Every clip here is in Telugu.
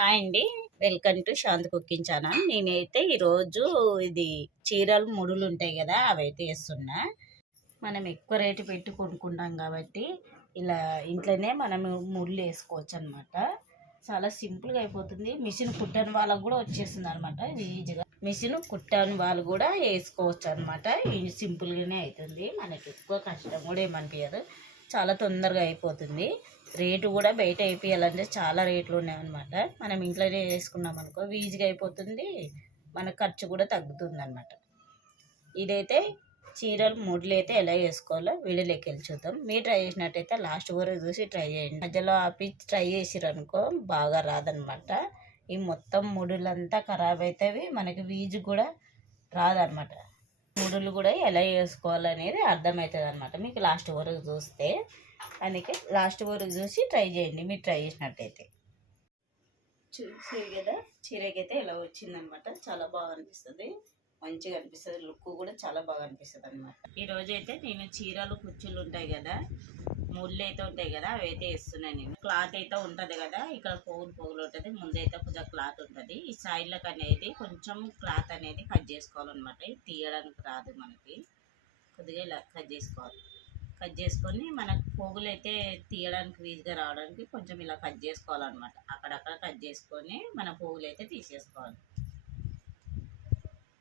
హాయ్ అండి. Welcome to Shanti cooking channel. నేనైతే ఈరోజు ఇది చీరలు ముడులు ఉంటాయి కదా అవైతే వేస్తున్నా. మనం ఎక్కువ రేటు పెట్టి కొనుక్కుంటాం కాబట్టి ఇలా ఇంట్లోనే మనం ముళ్ళు వేసుకోవచ్చు అనమాట చాలా సింపుల్గా అయిపోతుంది. మిషన్ కుట్టని వాళ్ళకు కూడా వచ్చేస్తుంది అనమాట ఈజీగా మిషన్ కుట్టని వాళ్ళు కూడా వేసుకోవచ్చు అనమాట ఇది సింపుల్గానే అవుతుంది. మనకి ఎక్కువ కష్టం కూడా ఏమనిపించదు చాలా తొందరగా అయిపోతుంది. రేటు కూడా బయట అయిపోయాలంటే చాలా రేట్లు ఉన్నాయన్నమాట. మనం ఇంట్లోనే చేసుకున్నాం అనుకో ఈజీగా అయిపోతుంది. మన ఖర్చు కూడా తగ్గుతుంది అనమాట ఇదైతే చీరలు ముడులు అయితే ఎలా వేసుకోవాలో వీడియోలోకి వెళ్ళి చూద్దాం. మీరు ట్రై చేసినట్టయితే లాస్ట్ వరకు చూసి ట్రై చేయండి. మధ్యలో ఆపి ట్రై చేసిరనుకో బాగా రాదనమాట ఈ మొత్తం ముడులంతా ఖరాబ్ అవుతాయి మనకి వీజు కూడా రాదనమాట ముడులు కూడా ఎలా చేసుకోవాలనేది అర్థమవుతుంది అనమాట మీకు లాస్ట్ వరకు చూస్తే అందుకే లాస్ట్ వరకు చూసి ట్రై చేయండి మీరు ట్రై చేసినట్టయితే. చూసి కదా చీరకైతే ఇలా వచ్చిందనమాట చాలా బాగా అనిపిస్తుంది. మంచిగా అనిపిస్తుంది. లుక్ కూడా చాలా బాగా అనిపిస్తుంది అనమాట ఈరోజైతే నేను చీరలు కుర్చీలు ఉంటాయి కదా ముళ్ళు అయితే ఉంటాయి కదా అవి అయితే వేస్తున్నాను నేను. క్లాత్ అయితే ఉంటుంది కదా ఇక్కడ పోగులు పోగులు ఉంటుంది ముందైతే కొంచెం క్లాత్ ఉంటుంది. ఈ సైడ్లకు అనేది కొంచెం క్లాత్ అనేది కట్ చేసుకోవాలన్నమాట. ఇది తీయడానికి రాదు మనకి. కొద్దిగా ఇలా కట్ చేసుకోవాలి. కట్ చేసుకొని మనకు పోగులు అయితే తీయడానికి వీలుగా రావడానికి కొంచెం ఇలా కట్ చేసుకోవాలన్నమాట. అక్కడక్కడ కట్ చేసుకొని మన పోగులు అయితే తీసేసుకోవాలి.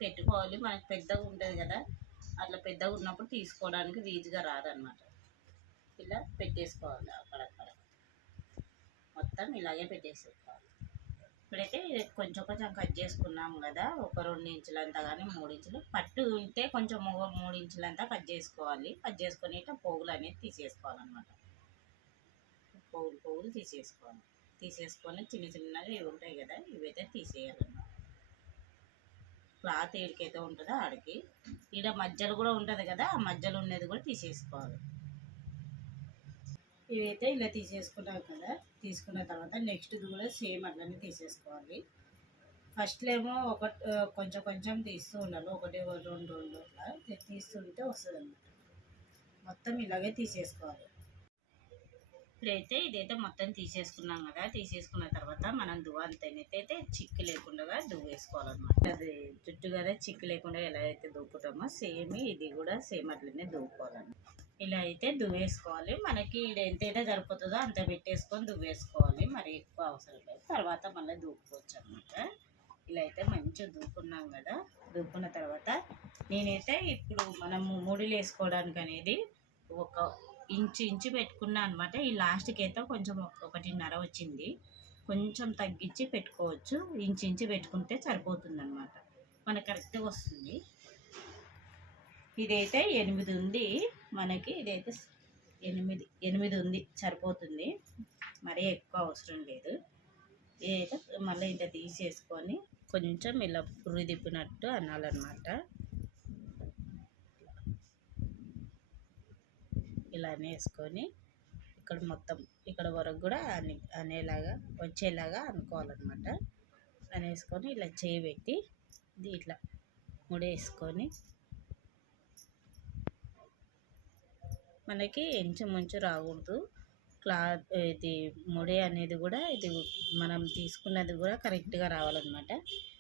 పెట్టుకోవాలి. మనకు పెద్దగా ఉంటుంది కదా. అట్లా పెద్దగా ఉన్నప్పుడు తీసుకోవడానికి వీలుగా రాదనమాట ఇలా పెట్టేసుకోవాలి అక్కడక్కడ మొత్తం ఇలాగే పెట్టేసుకోవాలి ఇప్పుడైతే కొంచెం కొంచెం కట్ చేసుకున్నాం కదా ఒక రెండు ఇంచులంతా కానీ మూడు ఇంచులు. పట్టు ఉంటే కొంచెం మూడు ఇంచులంతా కట్ చేసుకోవాలి. కట్ చేసుకొని ఇట్లా పోగులు అనేది తీసేసుకోవాలన్నమాట. పోగులు పోగులు తీసేసుకోవాలి. తీసేసుకొని చిన్న చిన్నగా ఇవి ఉంటాయి కదా ఇవైతే తీసేయాలన్నమాట. క్లాత్ ఏడికైతే ఉంటుందో ఆడికి. ఈడ మధ్యలో కూడా ఉంటుంది కదా ఆ మధ్యలో ఉన్నది కూడా తీసేసుకోవాలి. ఇవైతే ఇలా తీసేసుకున్నాం కదా. తీసుకున్న తర్వాత నెక్స్ట్ది కూడా సేమ్ అట్లనే తీసేసుకోవాలి. ఫస్ట్లో ఏమో ఒక కొంచెం కొంచెం తీస్తూ ఉండాలి. ఒకటి రెండు రెండు అట్లా తీస్తుంటే వస్తుంది అన్నమాట మొత్తం ఇలాగే తీసేసుకోవాలి. ఇప్పుడైతే ఇదైతే మొత్తం తీసేసుకున్నాం కదా. తీసేసుకున్న తర్వాత మనం దువ్వంతైతే అయితే చిక్కు లేకుండా దువ్వేసుకోవాలన్నమాట అది జుట్టు కదా చిక్కు లేకుండా ఎలా అయితే దువ్వుకుంటామో సేమ్ ఇది కూడా సేమ్ అట్లనే దువ్వుకోవాలన్నమాట. ఇలా అయితే దువ్వేసుకోవాలి. మనకి ఇది ఎంతైతే సరిపోతుందో అంత పెట్టేసుకొని దువ్వేసుకోవాలి. మరి ఎక్కువ అవసరం లేదు. తర్వాత మళ్ళీ దూపుకోవచ్చు అనమాట ఇలా అయితే మంచిగా దూకున్నాం కదా. దూకున్న తర్వాత నేనైతే ఇప్పుడు మనము ముడిలు వేసుకోవడానికి అనేది ఒక ఇంచు ఇంచు పెట్టుకున్నా అనమాట ఈ లాస్ట్కి అయితే కొంచెం ఒకటిన్నర వచ్చింది. కొంచెం తగ్గించి పెట్టుకోవచ్చు. ఇంచు ఇంచు పెట్టుకుంటే సరిపోతుంది అనమాట మనకు కరెక్ట్గా వస్తుంది. ఇదైతే ఎనిమిది ఉంది. మనకి ఇదైతే ఎనిమిది ఎనిమిది ఉంది సరిపోతుంది. మరీ ఎక్కువ అవసరం లేదు. ఇదైతే మళ్ళీ ఇంత తీసేసుకొని కొంచెం ఇలా పుర్రి తిప్పినట్టు అనాలన్నమాట. ఇలానే వేసుకొని ఇక్కడ మొత్తం ఇక్కడ వరకు కూడా అని అనేలాగా వచ్చేలాగా అనుకోవాలన్నమాట. అనేసుకొని ఇలా చేయి పెట్టి ఇది ఇట్లా ముడేసుకొని మనకి ఎంచు ముంచు రాకూడదు. క్లాత్ ఇది ముడి అనేది కూడా ఇది మనం తీసుకున్నది కూడా కరెక్ట్గా రావాలన్నమాట.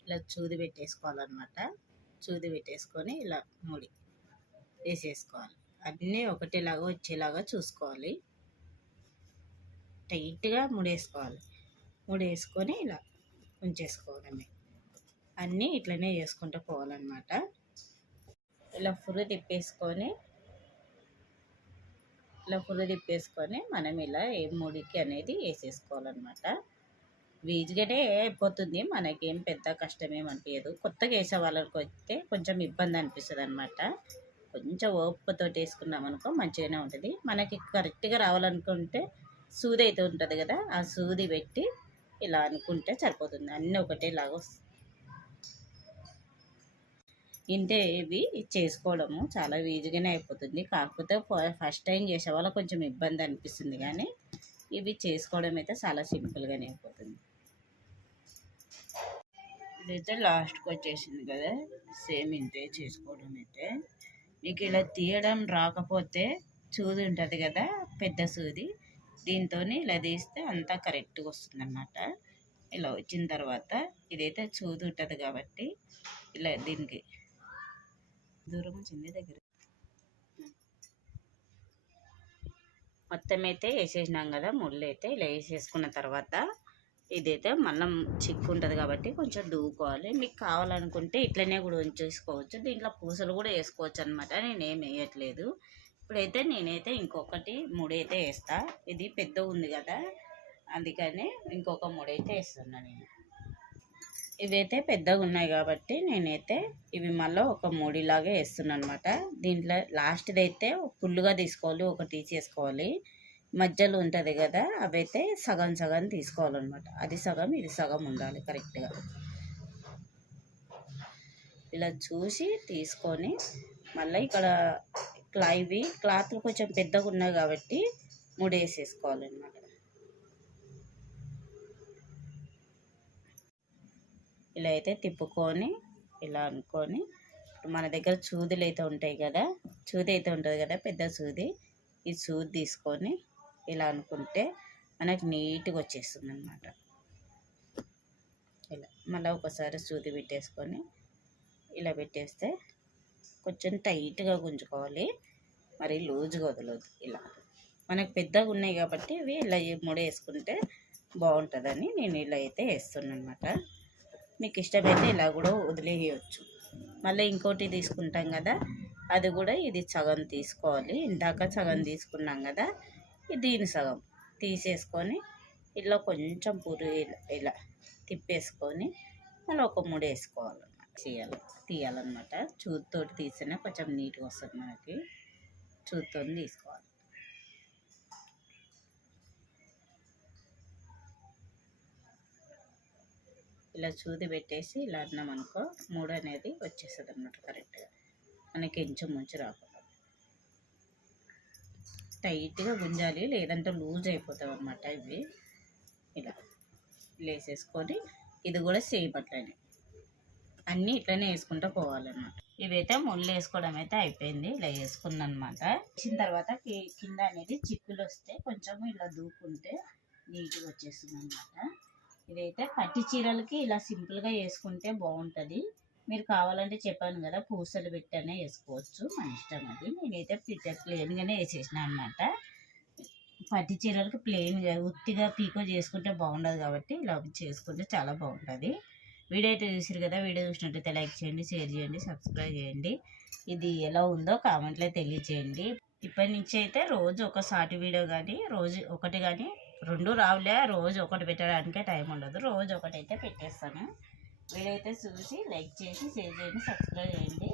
ఇలా చూది పెట్టేసుకోవాలన్నమాట. చూది పెట్టేసుకొని ఇలా ముడి వేసేసుకోవాలి. అన్నీ ఒకటేలాగా వచ్చేలాగా చూసుకోవాలి. టైట్గా ముడేసుకోవాలి. ముడేసుకొని ఇలా ఉంచేసుకోవడమే. అన్నీ ఇట్లనే చేసుకుంటూ పోవాలన్నమాట. ఇలా ఫుర్రు తిప్పేసుకొని ఇలా ఫుల్ తిప్పేసుకొని మనం ఇలా ఏ ముడికి అనేది వేసేసుకోవాలన్నమాట. వీజుగానే అయిపోతుంది. మనకేం పెద్ద కష్టమేం అనిపించదు కొత్తగా వేసే వాళ్ళకి వస్తే కొంచెం ఇబ్బంది అనిపిస్తుంది అనమాట కొంచెం ఓపికతో వేసుకున్నాం అనుకో మంచిగానే ఉంటుంది. మనకి కరెక్ట్గా రావాలనుకుంటే సూది అయితే ఉంటుంది కదా ఆ సూది పెట్టి ఇలా అనుకుంటే సరిపోతుంది. అన్నీ ఒకటేలాగా వస్తుంది ఇంతే ఇవి చేసుకోవడము చాలా ఈజీగానే అయిపోతుంది. కాకపోతే ఫస్ట్ టైం చేసే వాళ్ళ కొంచెం ఇబ్బంది అనిపిస్తుంది కానీ ఇవి చేసుకోవడం అయితే చాలా సింపుల్గానే అయిపోతుంది. ఇదైతే లాస్ట్కి వచ్చేసింది కదా సేమ్ ఇంతే చేసుకోవడం అయితే. మీకు ఇలా తీయడం రాకపోతే సూది ఉంటుంది కదా పెద్ద సూది దీంతో ఇలా తీస్తే అంతా కరెక్ట్గా వస్తుంది అన్నమాట ఇలా వచ్చిన తర్వాత ఇదైతే చూదు ఉంటుంది కాబట్టి ఇలా దీనికి దూరం వచ్చింది దగ్గర. మొత్తం అయితే వేసేసినాం కదా ముళ్ళు అయితే ఇలా వేసేసుకున్న తర్వాత ఇదైతే మళ్ళీ చిక్కు ఉంటుంది కాబట్టి కొంచెం దూకోవాలి మీకు కావాలనుకుంటే ఇట్లనే కూడా ఉంచేసుకోవచ్చు. దీంట్లో పూసలు కూడా వేసుకోవచ్చు అనమాట నేనేం వేయట్లేదు. ఇప్పుడైతే నేనైతే ఇంకొకటి మూడైతే వేస్తా. ఇది పెద్ద ఉంది కదా అందుకని ఇంకొక మూడైతే వేస్తున్నా నేను. ఇవైతే పెద్దగా ఉన్నాయి కాబట్టి నేనైతే ఇవి మళ్ళీ ఒక మూడిలాగే వేస్తున్నాను అనమాట దీంట్లో లాస్ట్ది అయితే ఫుల్గా తీసుకోవాలి ఒకటి తీసేసుకోవాలి. మధ్యలో ఉంటుంది కదా అవైతే సగం సగం తీసుకోవాలన్నమాట. అది సగం ఇది సగం ఉండాలి కరెక్ట్గా. ఇలా చూసి తీసుకొని మళ్ళీ ఇక్కడ క్లా ఇవి క్లాత్లు కొంచెం పెద్దగా ఉన్నాయి కాబట్టి మూడు వేసేసుకోవాలన్నమాట ఇలా అయితే తిప్పుకొని ఇలా అనుకొని మన దగ్గర సూదులు అయితే ఉంటాయి కదా సూది అయితే ఉంటుంది కదా పెద్ద సూది ఈ సూది తీసుకొని ఇలా అనుకుంటే మనకి నీట్గా వచ్చేస్తుంది అనమాట ఇలా మళ్ళీ ఒకసారి సూది పెట్టేసుకొని ఇలా పెట్టేస్తే కొంచెం టైట్గా గుంజుకోవాలి మరి లూజ్గా వదలదు ఇలా. మనకు పెద్దగా ఉన్నాయి కాబట్టి ఇవి ఇలా మూడు వేసుకుంటే బాగుంటుందని నేను ఇలా అయితే వేస్తున్నాను అనమాట మీకు ఇష్టమైతే ఇలా కూడా వదిలేయచ్చు. మళ్ళీ ఇంకోటి తీసుకుంటాం కదా అది కూడా ఇది సగం తీసుకోవాలి. ఇందాక సగం తీసుకున్నాం కదా దీని సగం. తీసేసుకొని ఇలా కొంచెం పురి ఇలా తిప్పేసుకొని మళ్ళీ ఒక మూడు వేసుకోవాలన్నమాట చేయాలి తీయాలన్నమాట. చూత్తోటి తీసినా కొంచెం నీట్గా వస్తుంది మనకి. చూత్తో తీసుకోవాలి. ఇలా చూది పెట్టేసి ఇలా అన్నాం అనుకో మూడు అనేది వచ్చేస్తుంది అన్నమాట కరెక్ట్గా మనకి ఇంచు ముంచు రాకుండా. టైట్గా గుంజాలి లేదంటే లూజ్ అయిపోతాయి అన్నమాట ఇవి. ఇలా వేసేసుకొని ఇది కూడా సేమ్ అట్లనే. అన్నీ ఇట్లనే వేసుకుంటూ పోవాలన్నమాట. ఇవైతే ముళ్ళు వేసుకోవడం అయితే అయిపోయింది ఇలా వేసుకున్నాను అనమాట తర్వాత కింద అనేది చిక్కులు వస్తే కొంచెం ఇలా దూకుంటే నీట్గా వచ్చేస్తుంది అనమాట ఇదైతే పట్టి చీరలకి ఇలా సింపుల్గా వేసుకుంటే బాగుంటుంది. మీరు కావాలంటే చెప్పాను కదా పూసలు పెట్టనే వేసుకోవచ్చు. మన ఇష్టం అది. నేనైతే పిట్ట ప్లెయిన్గానే వేసేసిన అనమాట పట్టి చీరలకి ప్లెయిన్గా ఉత్తిగా పీకో చేసుకుంటే బాగుండదు కాబట్టి ఇలా చేసుకుంటే చాలా బాగుంటుంది. వీడియో అయితే చూసారు కదా వీడియో చూసినట్టయితే లైక్ చేయండి షేర్ చేయండి సబ్స్క్రైబ్ చేయండి. ఇది ఎలా ఉందో కామెంట్లో తెలియచేయండి. ఇప్పటి నుంచి అయితే రోజు ఒక సాటి వీడియో కానీ రోజు ఒకటి కానీ రెండు రావులే రోజు ఒకటి పెట్టడానికే టైం ఉండదు. రోజు ఒకటి అయితే పెట్టేస్తాను. వీడైతే చూసి లైక్ చేసి షేర్ చేయండి సబ్స్క్రైబ్ చేయండి.